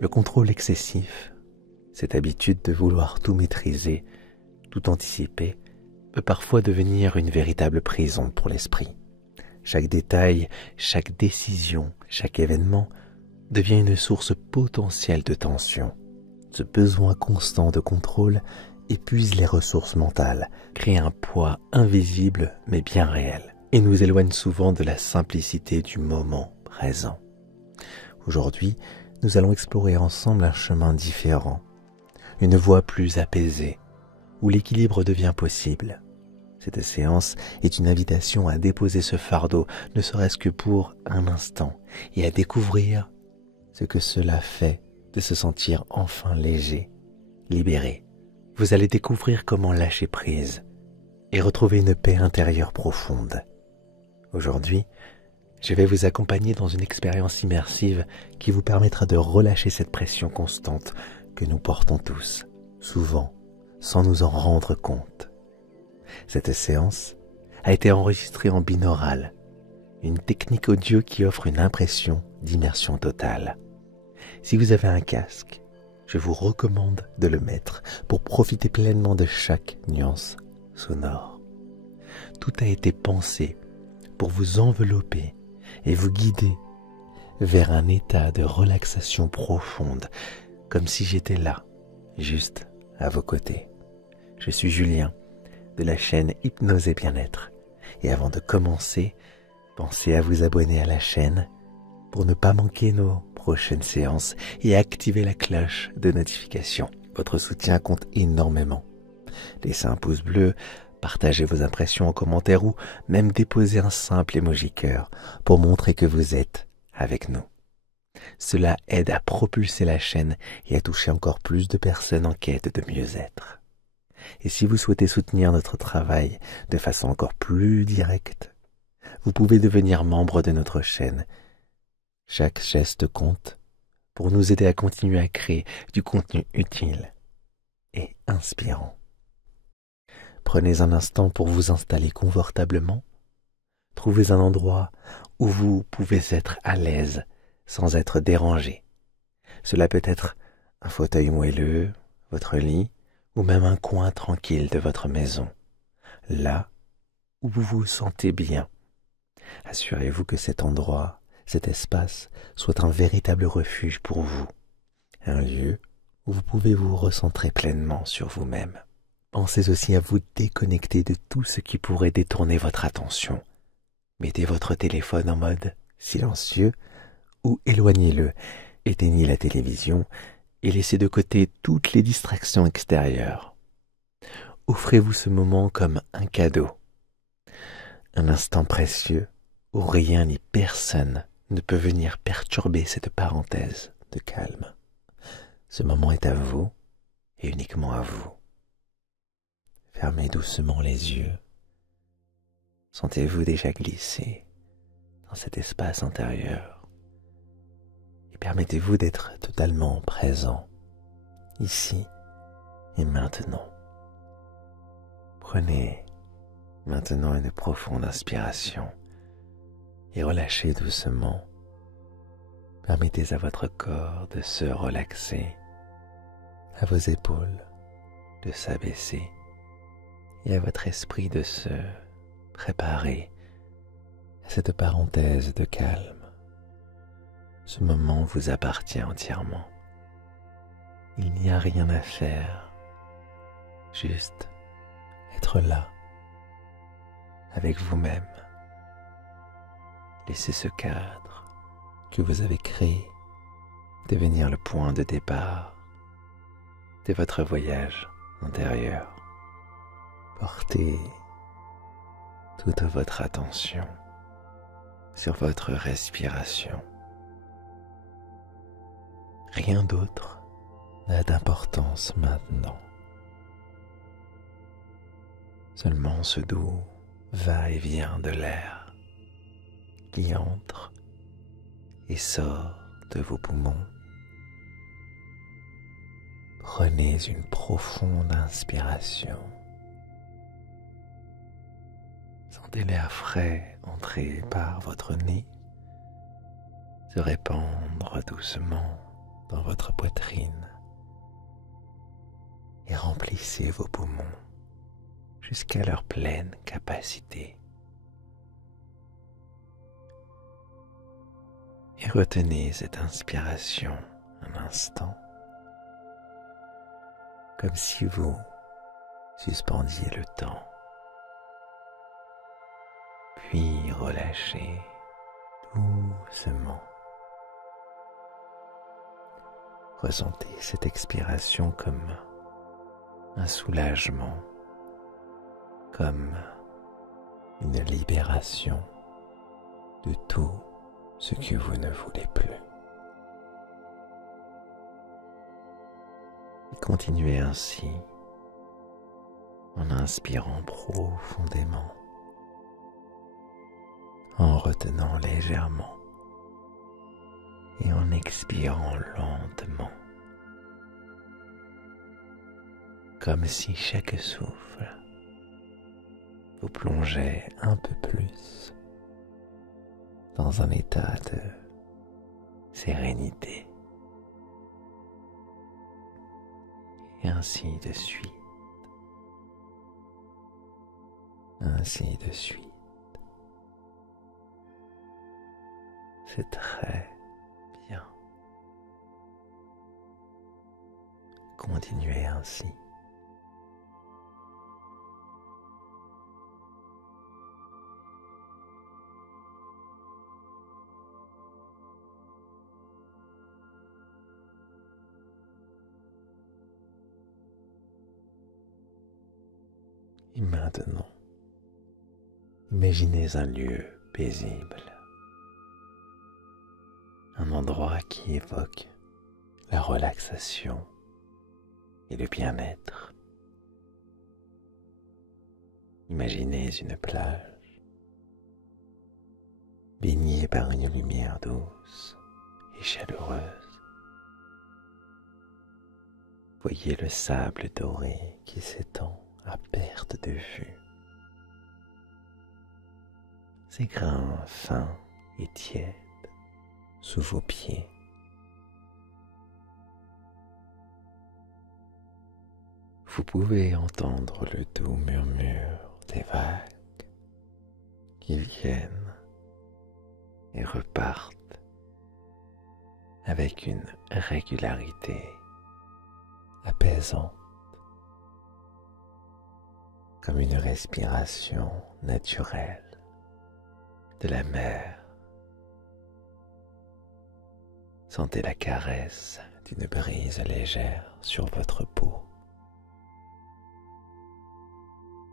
Le contrôle excessif, cette habitude de vouloir tout maîtriser, tout anticiper, peut parfois devenir une véritable prison pour l'esprit. Chaque détail, chaque décision, chaque événement devient une source potentielle de tension. Ce besoin constant de contrôle épuise les ressources mentales, crée un poids invisible mais bien réel, et nous éloigne souvent de la simplicité du moment présent. Aujourd'hui, nous allons explorer ensemble un chemin différent, une voie plus apaisée, où l'équilibre devient possible. Cette séance est une invitation à déposer ce fardeau, ne serait-ce que pour un instant, et à découvrir ce que cela fait de se sentir enfin léger, libéré. Vous allez découvrir comment lâcher prise et retrouver une paix intérieure profonde. Aujourd'hui, je vais vous accompagner dans une expérience immersive qui vous permettra de relâcher cette pression constante que nous portons tous, souvent sans nous en rendre compte. Cette séance a été enregistrée en binaural, une technique audio qui offre une impression d'immersion totale. Si vous avez un casque, je vous recommande de le mettre pour profiter pleinement de chaque nuance sonore. Tout a été pensé pour vous envelopper et vous guider vers un état de relaxation profonde, comme si j'étais là, juste à vos côtés. Je suis Julien, de la chaîne Hypnose et Bien-être. Et avant de commencer, pensez à vous abonner à la chaîne pour ne pas manquer nos prochaines séances et activer la cloche de notification. Votre soutien compte énormément. Laissez un pouce bleu, partagez vos impressions en commentaire ou même déposez un simple emoji cœur pour montrer que vous êtes avec nous. Cela aide à propulser la chaîne et à toucher encore plus de personnes en quête de mieux-être. Et si vous souhaitez soutenir notre travail de façon encore plus directe, vous pouvez devenir membre de notre chaîne. Chaque geste compte pour nous aider à continuer à créer du contenu utile et inspirant. Prenez un instant pour vous installer confortablement. Trouvez un endroit où vous pouvez être à l'aise sans être dérangé. Cela peut être un fauteuil moelleux, votre lit ou même un coin tranquille de votre maison, là où vous vous sentez bien. Assurez-vous que cet endroit, cet espace, soit un véritable refuge pour vous, un lieu où vous pouvez vous recentrer pleinement sur vous-même. Pensez aussi à vous déconnecter de tout ce qui pourrait détourner votre attention. Mettez votre téléphone en mode silencieux ou éloignez-le, éteignez la télévision et laissez de côté toutes les distractions extérieures. Offrez-vous ce moment comme un cadeau, un instant précieux où rien ni personne ne peut venir perturber cette parenthèse de calme. Ce moment est à vous et uniquement à vous. Fermez doucement les yeux. Sentez-vous déjà glisser dans cet espace intérieur et permettez-vous d'être totalement présent, ici et maintenant. Prenez maintenant une profonde inspiration et relâchez doucement. Permettez à votre corps de se relaxer, à vos épaules de s'abaisser et à votre esprit de se préparer à cette parenthèse de calme. Ce moment vous appartient entièrement. Il n'y a rien à faire, juste être là, avec vous-même. Laissez ce cadre que vous avez créé devenir le point de départ de votre voyage intérieur. Portez toute votre attention sur votre respiration. Rien d'autre n'a d'importance maintenant. Seulement ce doux va-et-vient de l'air qui entre et sort de vos poumons. Prenez une profonde inspiration. Sentez l'air frais entrer par votre nez, se répandre doucement dans votre poitrine et remplissez vos poumons jusqu'à leur pleine capacité. Et retenez cette inspiration un instant, comme si vous suspendiez le temps. Puis relâchez doucement. Ressentez cette expiration comme un soulagement, comme une libération de tout ce que vous ne voulez plus. Et continuez ainsi en inspirant profondément, en retenant légèrement et en expirant lentement, comme si chaque souffle vous plongeait un peu plus dans un état de sérénité, et ainsi de suite, ainsi de suite. C'est très bien. Continuez ainsi. Et maintenant, imaginez un lieu paisible, un endroit qui évoque la relaxation et le bien-être. Imaginez une plage, baignée par une lumière douce et chaleureuse. Voyez le sable doré qui s'étend à perte de vue. Ces grains fins et tièdes sous vos pieds. Vous pouvez entendre le doux murmure des vagues qui viennent et repartent avec une régularité apaisante, comme une respiration naturelle de la mer. Sentez la caresse d'une brise légère sur votre peau.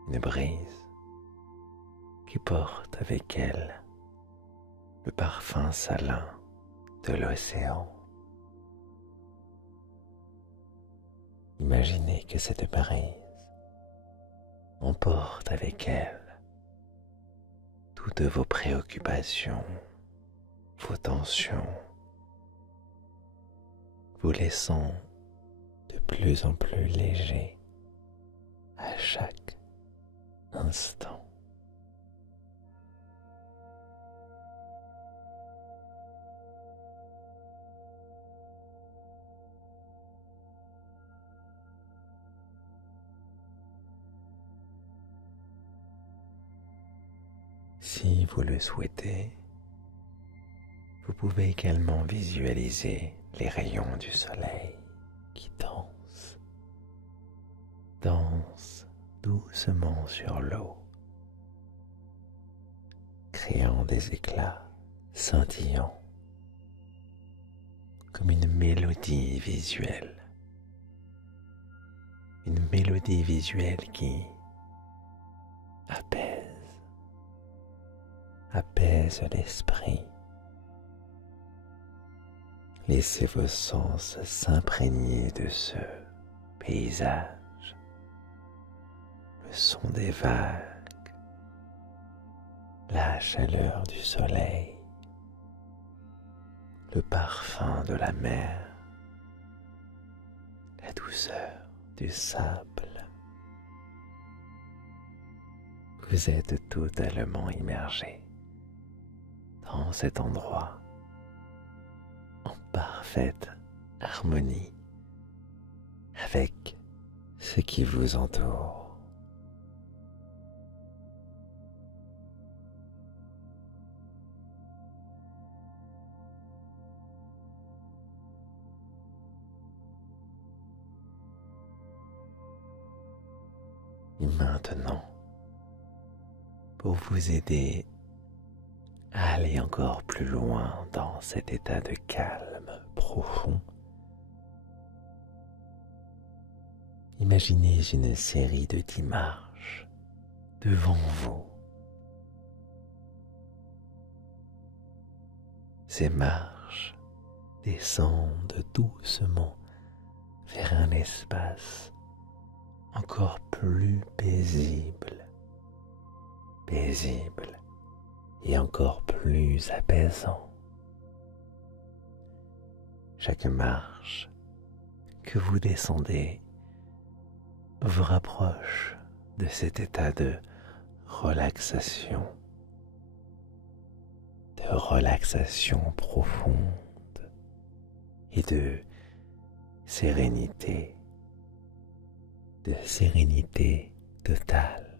Une brise qui porte avec elle le parfum salin de l'océan. Imaginez que cette brise emporte avec elle toutes vos préoccupations, vos tensions, vous laissant de plus en plus léger à chaque instant. Si vous le souhaitez, vous pouvez également visualiser les rayons du soleil qui dansent doucement sur l'eau, créant des éclats scintillants comme une mélodie visuelle. Une mélodie visuelle qui apaise l'esprit. Laissez vos sens s'imprégner de ce paysage, le son des vagues, la chaleur du soleil, le parfum de la mer, la douceur du sable. Vous êtes totalement immergé dans cet endroit en parfaite harmonie avec ce qui vous entoure. Et maintenant, pour vous aider à aller encore plus loin dans cet état de calme profond, imaginez une série de 10 marches devant vous. Ces marches descendent doucement vers un espace encore plus paisible et encore plus apaisant. Chaque marche que vous descendez vous rapproche de cet état de relaxation profonde et de sérénité totale.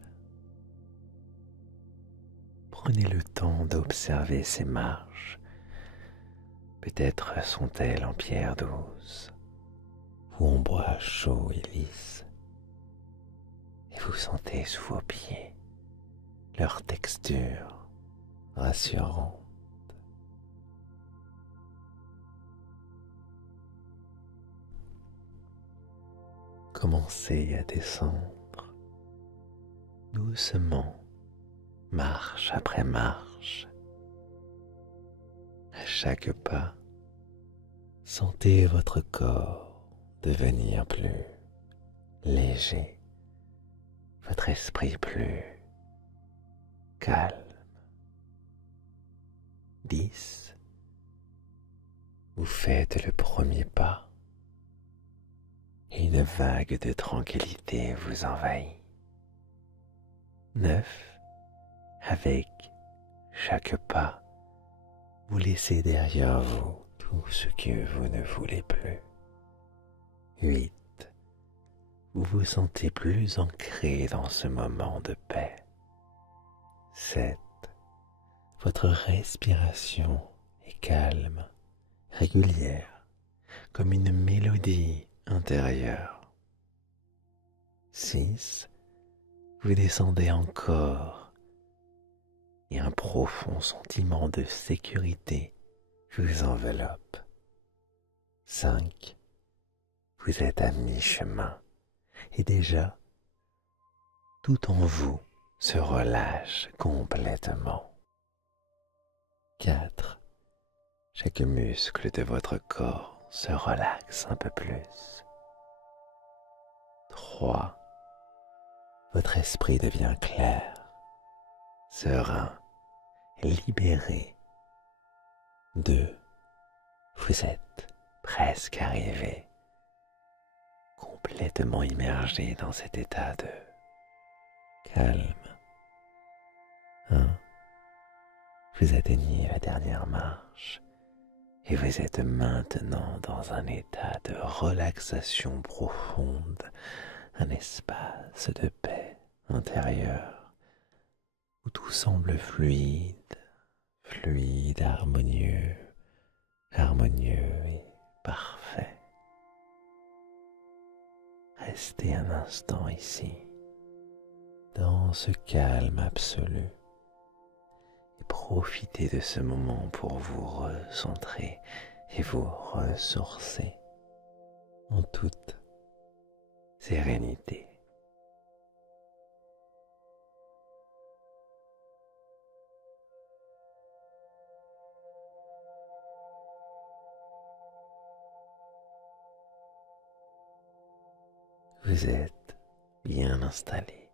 Prenez le temps d'observer ces marches. Peut-être sont-elles en pierre douce ou en bois chaud et lisse. Et vous sentez sous vos pieds leur texture rassurante. Commencez à descendre doucement, marche après marche. À chaque pas, sentez votre corps devenir plus léger, votre esprit plus calme. 10. Vous faites le premier pas et une vague de tranquillité vous envahit. 9. Avec chaque pas, vous laissez derrière vous tout ce que vous ne voulez plus. 8. Vous vous sentez plus ancré dans ce moment de paix. 7. Votre respiration est calme, régulière, comme une mélodie intérieure. 6. Vous descendez encore et un profond sentiment de sécurité vous enveloppe. 5. Vous êtes à mi-chemin et déjà tout en vous se relâche complètement. 4. Chaque muscle de votre corps se relaxe un peu plus. 3. Votre esprit devient clair, serein, libéré. 2. Vous êtes presque arrivé, complètement immergé dans cet état de calme. 1. Vous atteignez la dernière marche et vous êtes maintenant dans un état de relaxation profonde, un espace de paix intérieure où tout semble fluide, harmonieux et parfait. Restez un instant ici, dans ce calme absolu, et profitez de ce moment pour vous recentrer et vous ressourcer en toute sérénité. Vous êtes bien installé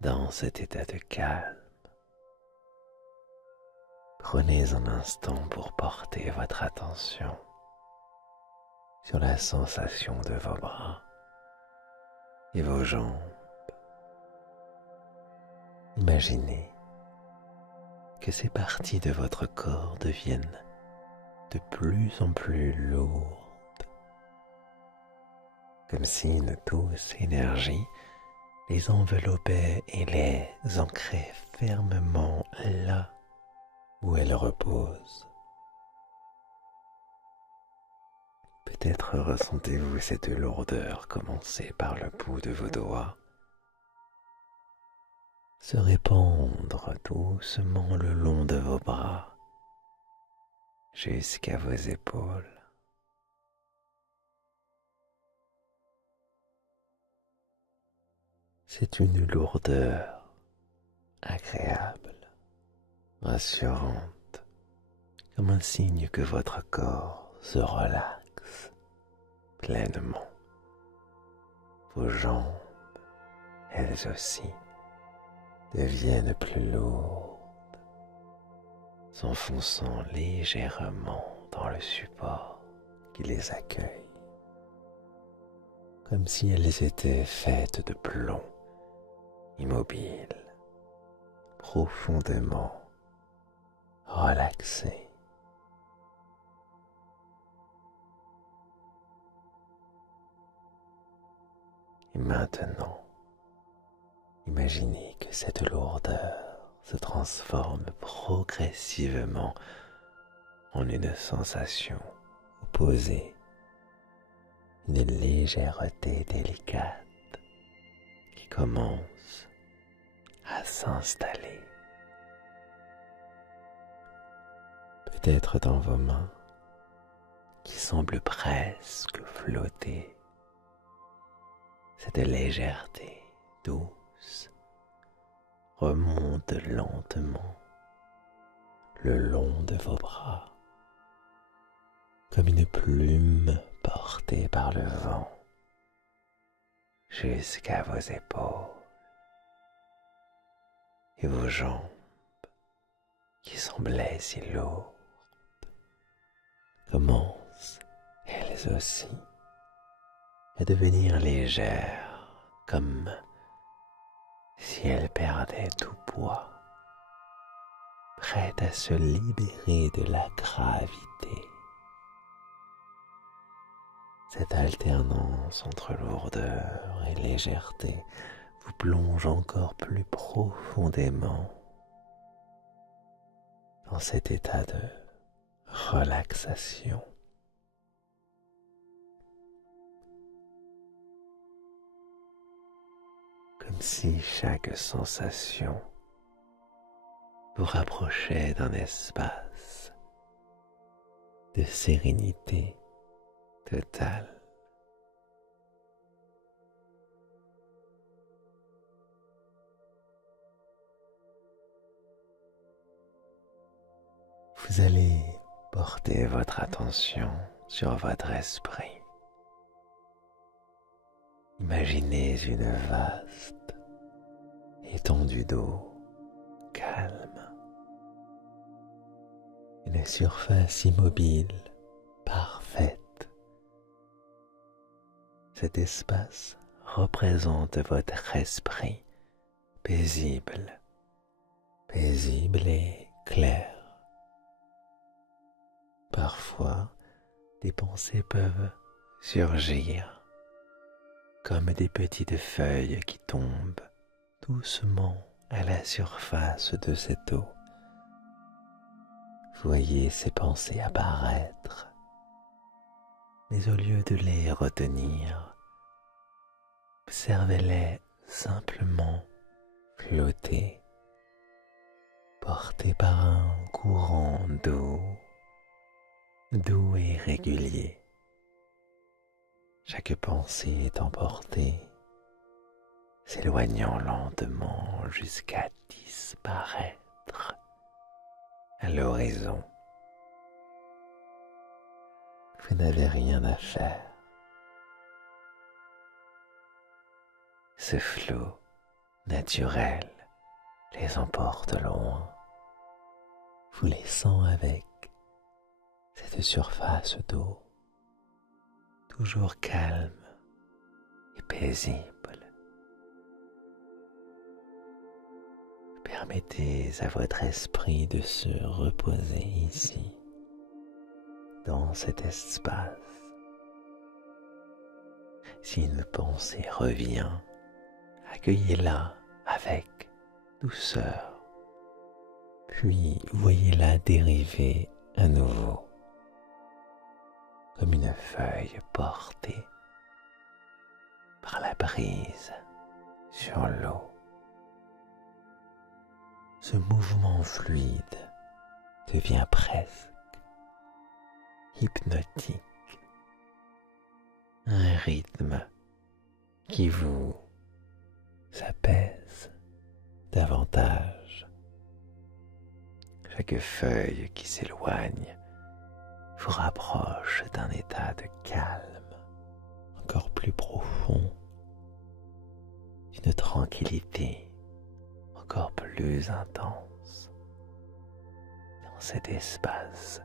dans cet état de calme. Prenez un instant pour porter votre attention sur la sensation de vos bras et vos jambes. Imaginez que ces parties de votre corps deviennent de plus en plus lourde, comme si une douce énergie les enveloppait et les ancrait fermement là où elles reposent. Peut-être ressentez-vous cette lourdeur commencer par le bout de vos doigts, se répandre doucement le long de vos bras jusqu'à vos épaules. C'est une lourdeur agréable, rassurante, comme un signe que votre corps se relaxe pleinement. Vos jambes, elles aussi, deviennent plus lourdes, s'enfonçant légèrement dans le support qui les accueille, comme si elles étaient faites de plomb, immobiles, profondément relaxées. Et maintenant, imaginez que cette lourdeur se transforme progressivement en une sensation opposée, une légèreté délicate qui commence à s'installer. Peut-être dans vos mains qui semblent presque flotter. Cette légèreté douce remonte lentement le long de vos bras, comme une plume portée par le vent jusqu'à vos épaules, et vos jambes qui semblaient si lourdes commencent elles aussi à devenir légères, comme si elles perdaient tout poids, prêtes à se libérer de la gravité. Cette alternance entre lourdeur et légèreté vous plonge encore plus profondément dans cet état de relaxation. Comme si chaque sensation vous rapprochait d'un espace de sérénité totale. Vous allez porter votre attention sur votre esprit. Imaginez une vaste étendue d'eau calme, une surface immobile, parfaite. Cet espace représente votre esprit paisible, paisible et clair. Parfois, des pensées peuvent surgir comme des petites feuilles qui tombent doucement à la surface de cette eau. Voyez ces pensées apparaître, mais au lieu de les retenir, observez-les simplement flotter, portées par un courant d'eau, doux et régulier. Chaque pensée est emportée, s'éloignant lentement jusqu'à disparaître à l'horizon. Vous n'avez rien à faire. Ce flot naturel les emporte loin, vous laissant avec cette surface d'eau toujours calme et paisible. Permettez à votre esprit de se reposer ici, dans cet espace. Si une pensée revient, accueillez-la avec douceur, puis voyez-la dériver à nouveau, comme une feuille portée par la brise sur l'eau. Ce mouvement fluide devient presque hypnotique, un rythme qui vous apaise davantage. Chaque feuille qui s'éloigne vous rapproche d'un état de calme encore plus profond, d'une tranquillité encore plus intense. Dans cet espace,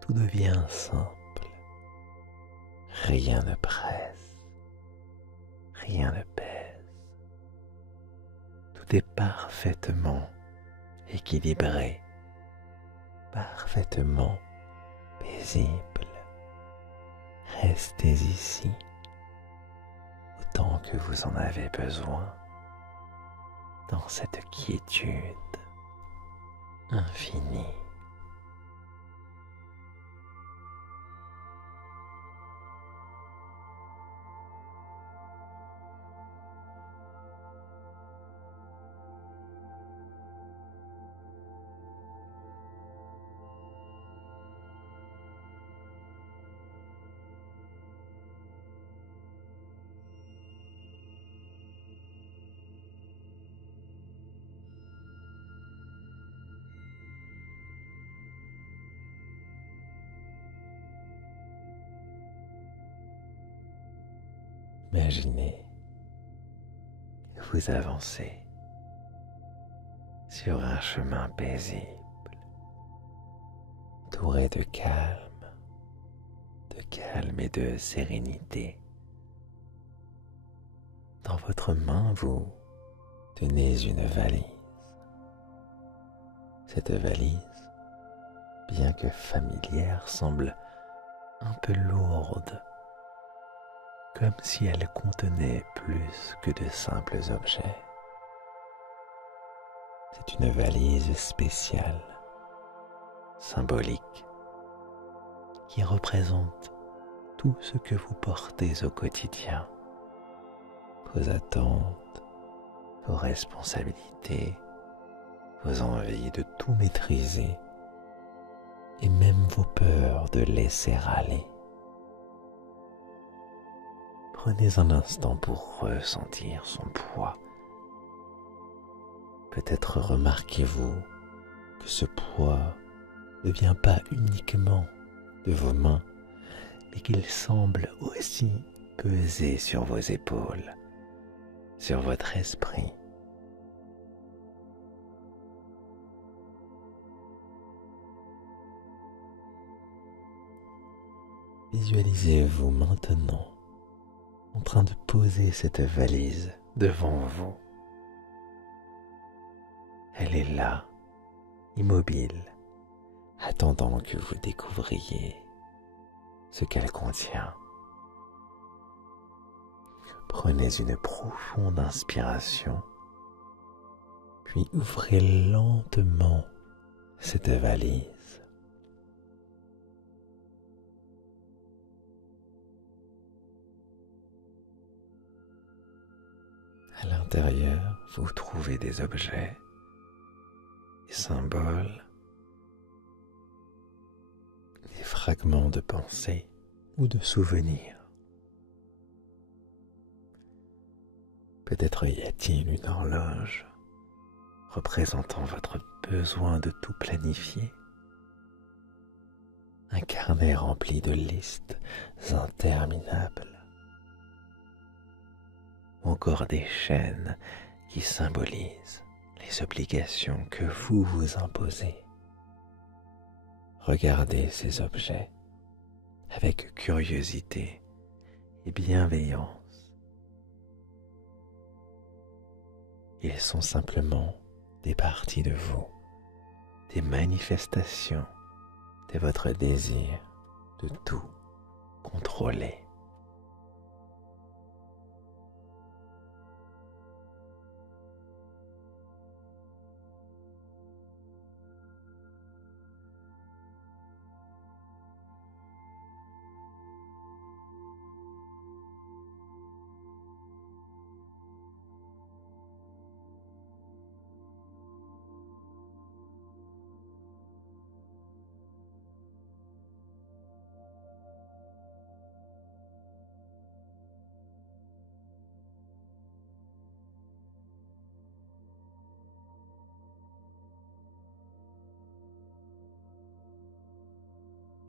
tout devient simple. Rien ne presse, rien ne pèse. Tout est parfaitement équilibré, parfaitement paisible. Restez ici autant que vous en avez besoin, dans cette quiétude infinie. Imaginez que vous avancez sur un chemin paisible, entouré de calme et de sérénité. Dans votre main, vous tenez une valise. Cette valise, bien que familière, semble un peu lourde, comme si elle contenait plus que de simples objets. C'est une valise spéciale, symbolique, qui représente tout ce que vous portez au quotidien, vos attentes, vos responsabilités, vos envies de tout maîtriser et même vos peurs de laisser aller. Prenez un instant pour ressentir son poids. Peut-être remarquez-vous que ce poids ne vient pas uniquement de vos mains, mais qu'il semble aussi peser sur vos épaules, sur votre esprit. Visualisez-vous maintenant en train de poser cette valise devant vous. Elle est là, immobile, attendant que vous découvriez ce qu'elle contient. Prenez une profonde inspiration, puis ouvrez lentement cette valise. À l'intérieur, vous trouvez des objets, des symboles, des fragments de pensée ou de souvenirs. Peut-être y a-t-il une horloge représentant votre besoin de tout planifier, un carnet rempli de listes interminables, ou encore des chaînes qui symbolisent les obligations que vous vous imposez. Regardez ces objets avec curiosité et bienveillance. Ils sont simplement des parties de vous, des manifestations de votre désir de tout contrôler.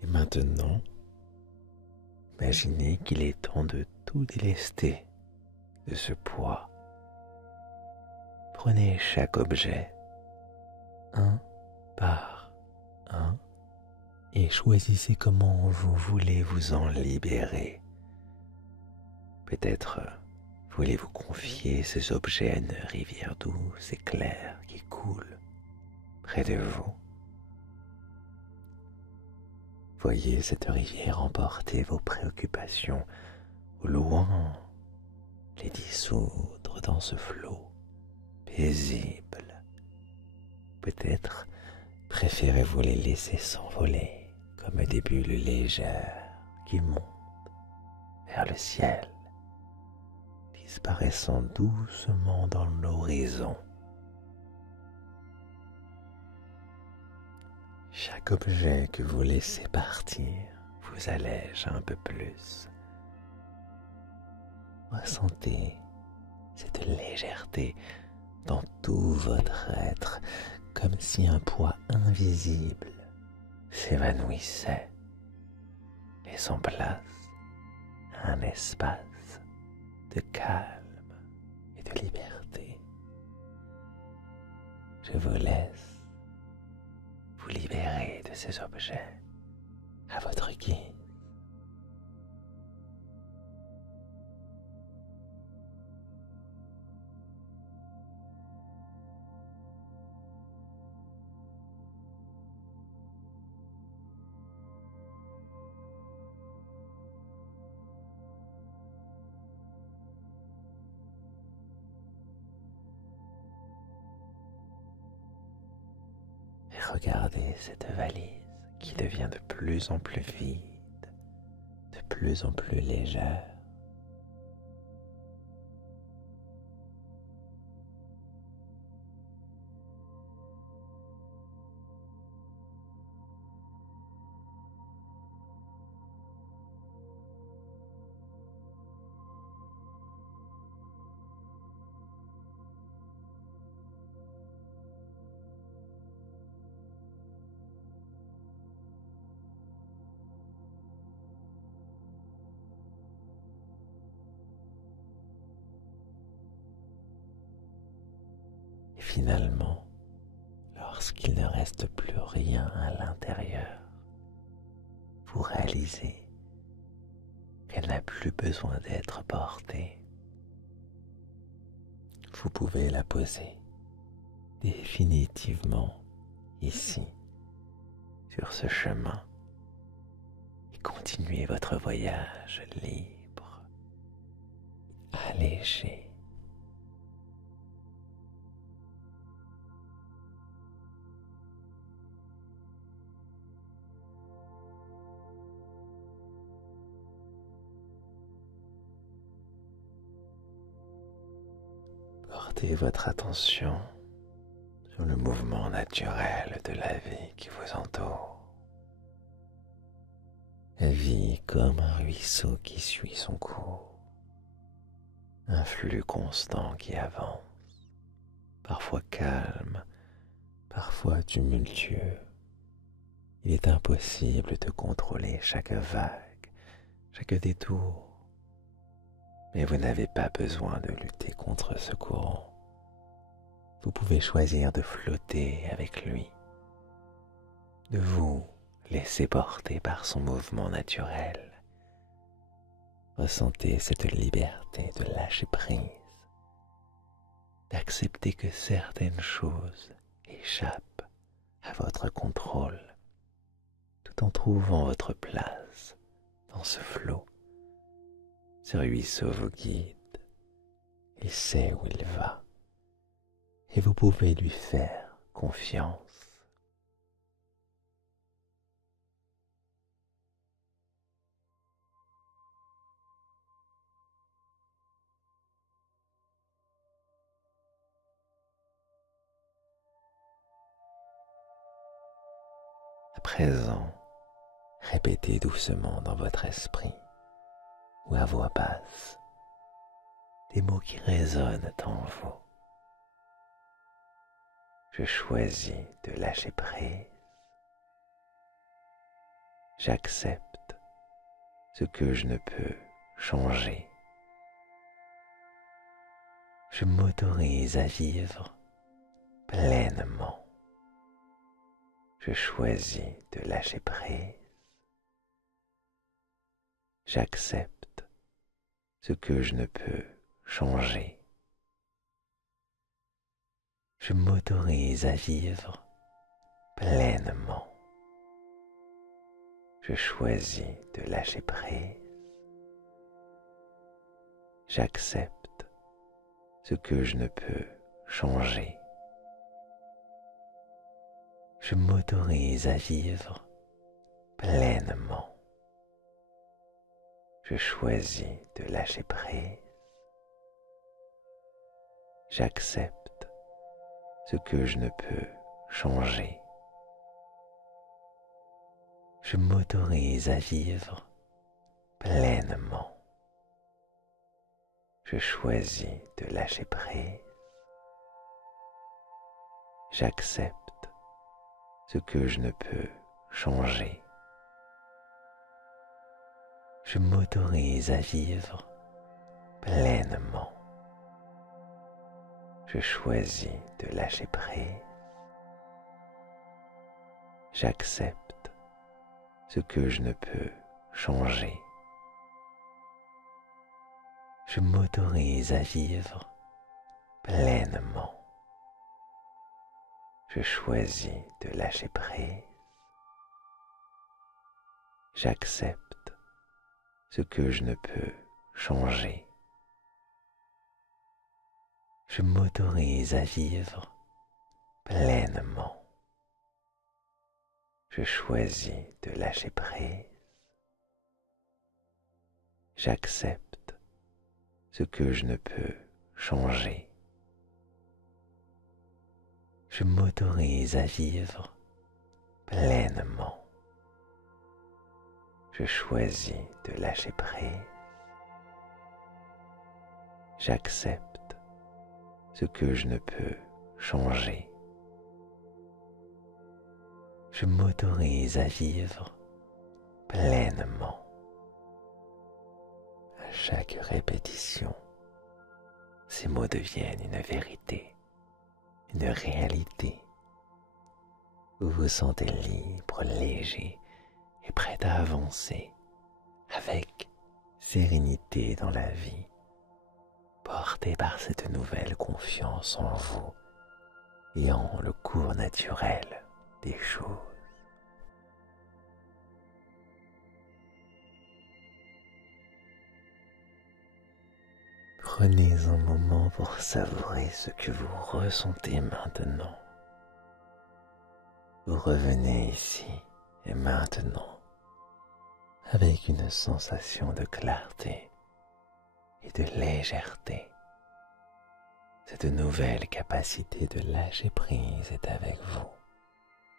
Et maintenant, imaginez qu'il est temps de tout délester de ce poids. Prenez chaque objet, un par un, et choisissez comment vous voulez vous en libérer. Peut-être voulez-vous confier ces objets à une rivière douce et claire qui coule près de vous. Voyez cette rivière emporter vos préoccupations au loin, les dissoudre dans ce flot paisible. Peut-être préférez-vous les laisser s'envoler comme des bulles légères qui montent vers le ciel, disparaissant doucement dans l'horizon. Chaque objet que vous laissez partir vous allège un peu plus. Ressentez cette légèreté dans tout votre être, comme si un poids invisible s'évanouissait, laissant place à un espace de calme et de liberté. Je vous laisse vous libérer de ces objets à votre guise. Et regardez cette valise qui devient de plus en plus vide, de plus en plus légère. Et finalement, lorsqu'il ne reste plus rien à l'intérieur, vous réalisez qu'elle n'a plus besoin d'être portée. Vous pouvez la poser définitivement ici, sur ce chemin, et continuer votre voyage libre, allégé. Portez votre attention sur le mouvement naturel de la vie qui vous entoure. La vie est comme un ruisseau qui suit son cours, un flux constant qui avance, parfois calme, parfois tumultueux. Il est impossible de contrôler chaque vague, chaque détour. Mais vous n'avez pas besoin de lutter contre ce courant. Vous pouvez choisir de flotter avec lui, de vous laisser porter par son mouvement naturel. Ressentez cette liberté de lâcher prise, d'accepter que certaines choses échappent à votre contrôle, tout tout en trouvant votre place dans ce flot. Ce ruisseau vous guide, il sait où il va et vous pouvez lui faire confiance. À présent, répétez doucement dans votre esprit ou à voix basse des mots qui résonnent en vous. Je choisis de lâcher prise. J'accepte ce que je ne peux changer. Je m'autorise à vivre pleinement. Je choisis de lâcher prise. J'accepte ce que je ne peux changer. Je m'autorise à vivre pleinement. Je choisis de lâcher prise. J'accepte ce que je ne peux changer. Je m'autorise à vivre pleinement. Je choisis de lâcher prise. J'accepte ce que je ne peux changer. Je m'autorise à vivre pleinement. Je choisis de lâcher prise. J'accepte ce que je ne peux changer. Je m'autorise à vivre pleinement. Je choisis de lâcher prise. J'accepte ce que je ne peux changer. Je m'autorise à vivre pleinement. Je choisis de lâcher prise. J'accepte ce que je ne peux changer. Je m'autorise à vivre pleinement. Je choisis de lâcher prise. J'accepte ce que je ne peux changer. Je m'autorise à vivre pleinement. Je choisis de lâcher prise. J'accepte ce que je ne peux changer. Je m'autorise à vivre pleinement. À chaque répétition, ces mots deviennent une vérité, une réalité. Vous vous sentez libre, léger et prêt à avancer avec sérénité dans la vie, porté par cette nouvelle confiance en vous et en le cours naturel des choses. Prenez un moment pour savourer ce que vous ressentez maintenant. Vous revenez ici et maintenant avec une sensation de clarté et de légèreté. Cette nouvelle capacité de lâcher prise est avec vous,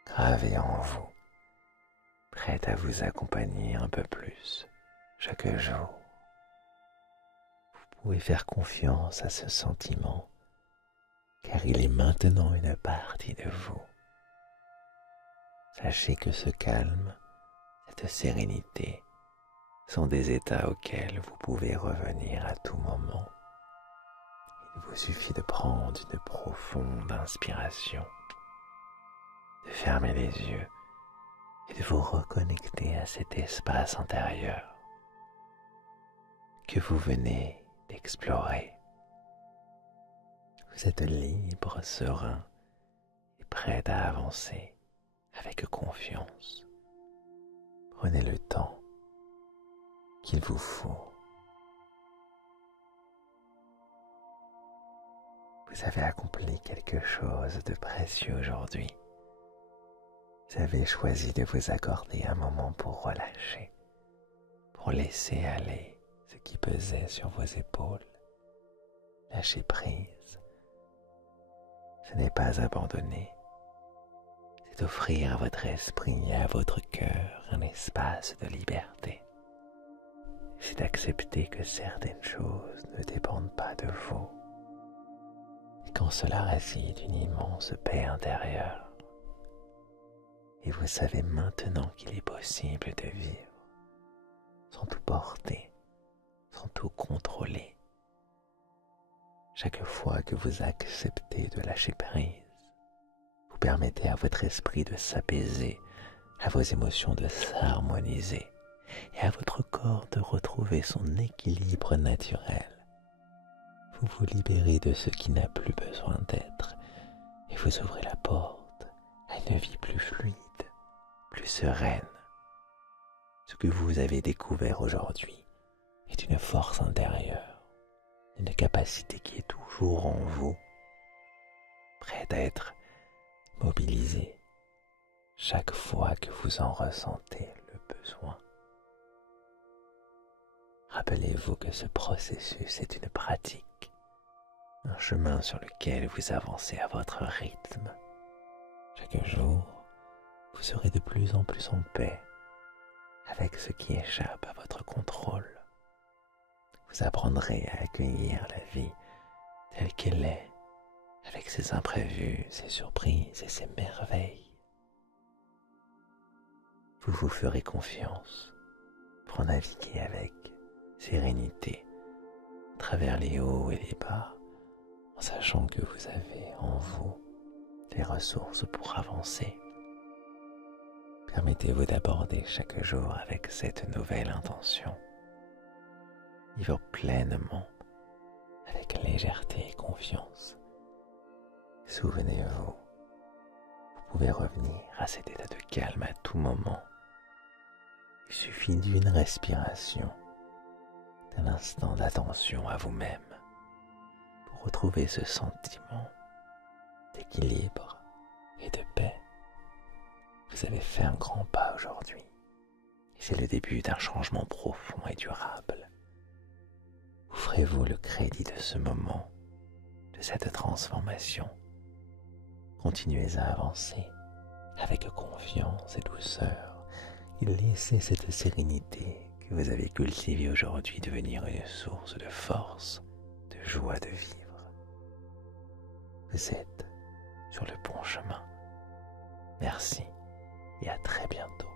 gravée en vous, prête à vous accompagner un peu plus chaque jour. Vous pouvez faire confiance à ce sentiment, car il est maintenant une partie de vous. Sachez que ce calme, cette sérénité, sont des états auxquels vous pouvez revenir à tout moment. Il vous suffit de prendre une profonde inspiration, de fermer les yeux et de vous reconnecter à cet espace intérieur que vous venez d'explorer. Vous êtes libre, serein et prêt à avancer avec confiance. Prenez le temps qu'il vous faut. Vous avez accompli quelque chose de précieux aujourd'hui. Vous avez choisi de vous accorder un moment pour relâcher, pour laisser aller ce qui pesait sur vos épaules. Lâcher prise, ce n'est pas abandonner, c'est offrir à votre esprit et à votre cœur un espace de liberté. C'est d'accepter que certaines choses ne dépendent pas de vous. Et qu'en cela réside une immense paix intérieure. Et vous savez maintenant qu'il est possible de vivre sans tout porter, sans tout contrôler. Chaque fois que vous acceptez de lâcher prise, vous permettez à votre esprit de s'apaiser, à vos émotions de s'harmoniser et à votre corps de retrouver son équilibre naturel. Vous vous libérez de ce qui n'a plus besoin d'être et vous ouvrez la porte à une vie plus fluide, plus sereine. Ce que vous avez découvert aujourd'hui est une force intérieure, une capacité qui est toujours en vous, prête à être mobilisée chaque fois que vous en ressentez le besoin. Rappelez-vous que ce processus est une pratique, un chemin sur lequel vous avancez à votre rythme. Chaque jour, vous serez de plus en plus en paix avec ce qui échappe à votre contrôle. Vous apprendrez à accueillir la vie telle qu'elle est, avec ses imprévus, ses surprises et ses merveilles. Vous vous ferez confiance pour naviguer avec sérénité à travers les hauts et les bas, en sachant que vous avez en vous des ressources pour avancer. Permettez-vous d'aborder chaque jour avec cette nouvelle intention. Vivre pleinement, avec légèreté et confiance. Souvenez-vous, vous pouvez revenir à cet état de calme à tout moment. Il suffit d'une respiration, d'un instant d'attention à vous-même pour retrouver ce sentiment d'équilibre et de paix. Vous avez fait un grand pas aujourd'hui et c'est le début d'un changement profond et durable. Offrez-vous le crédit de ce moment, de cette transformation. Continuez à avancer avec confiance et douceur et laissez cette sérénité que vous avez cultivée aujourd'hui devenir une source de force, de joie de vivre. Vous êtes sur le bon chemin. Merci et à très bientôt.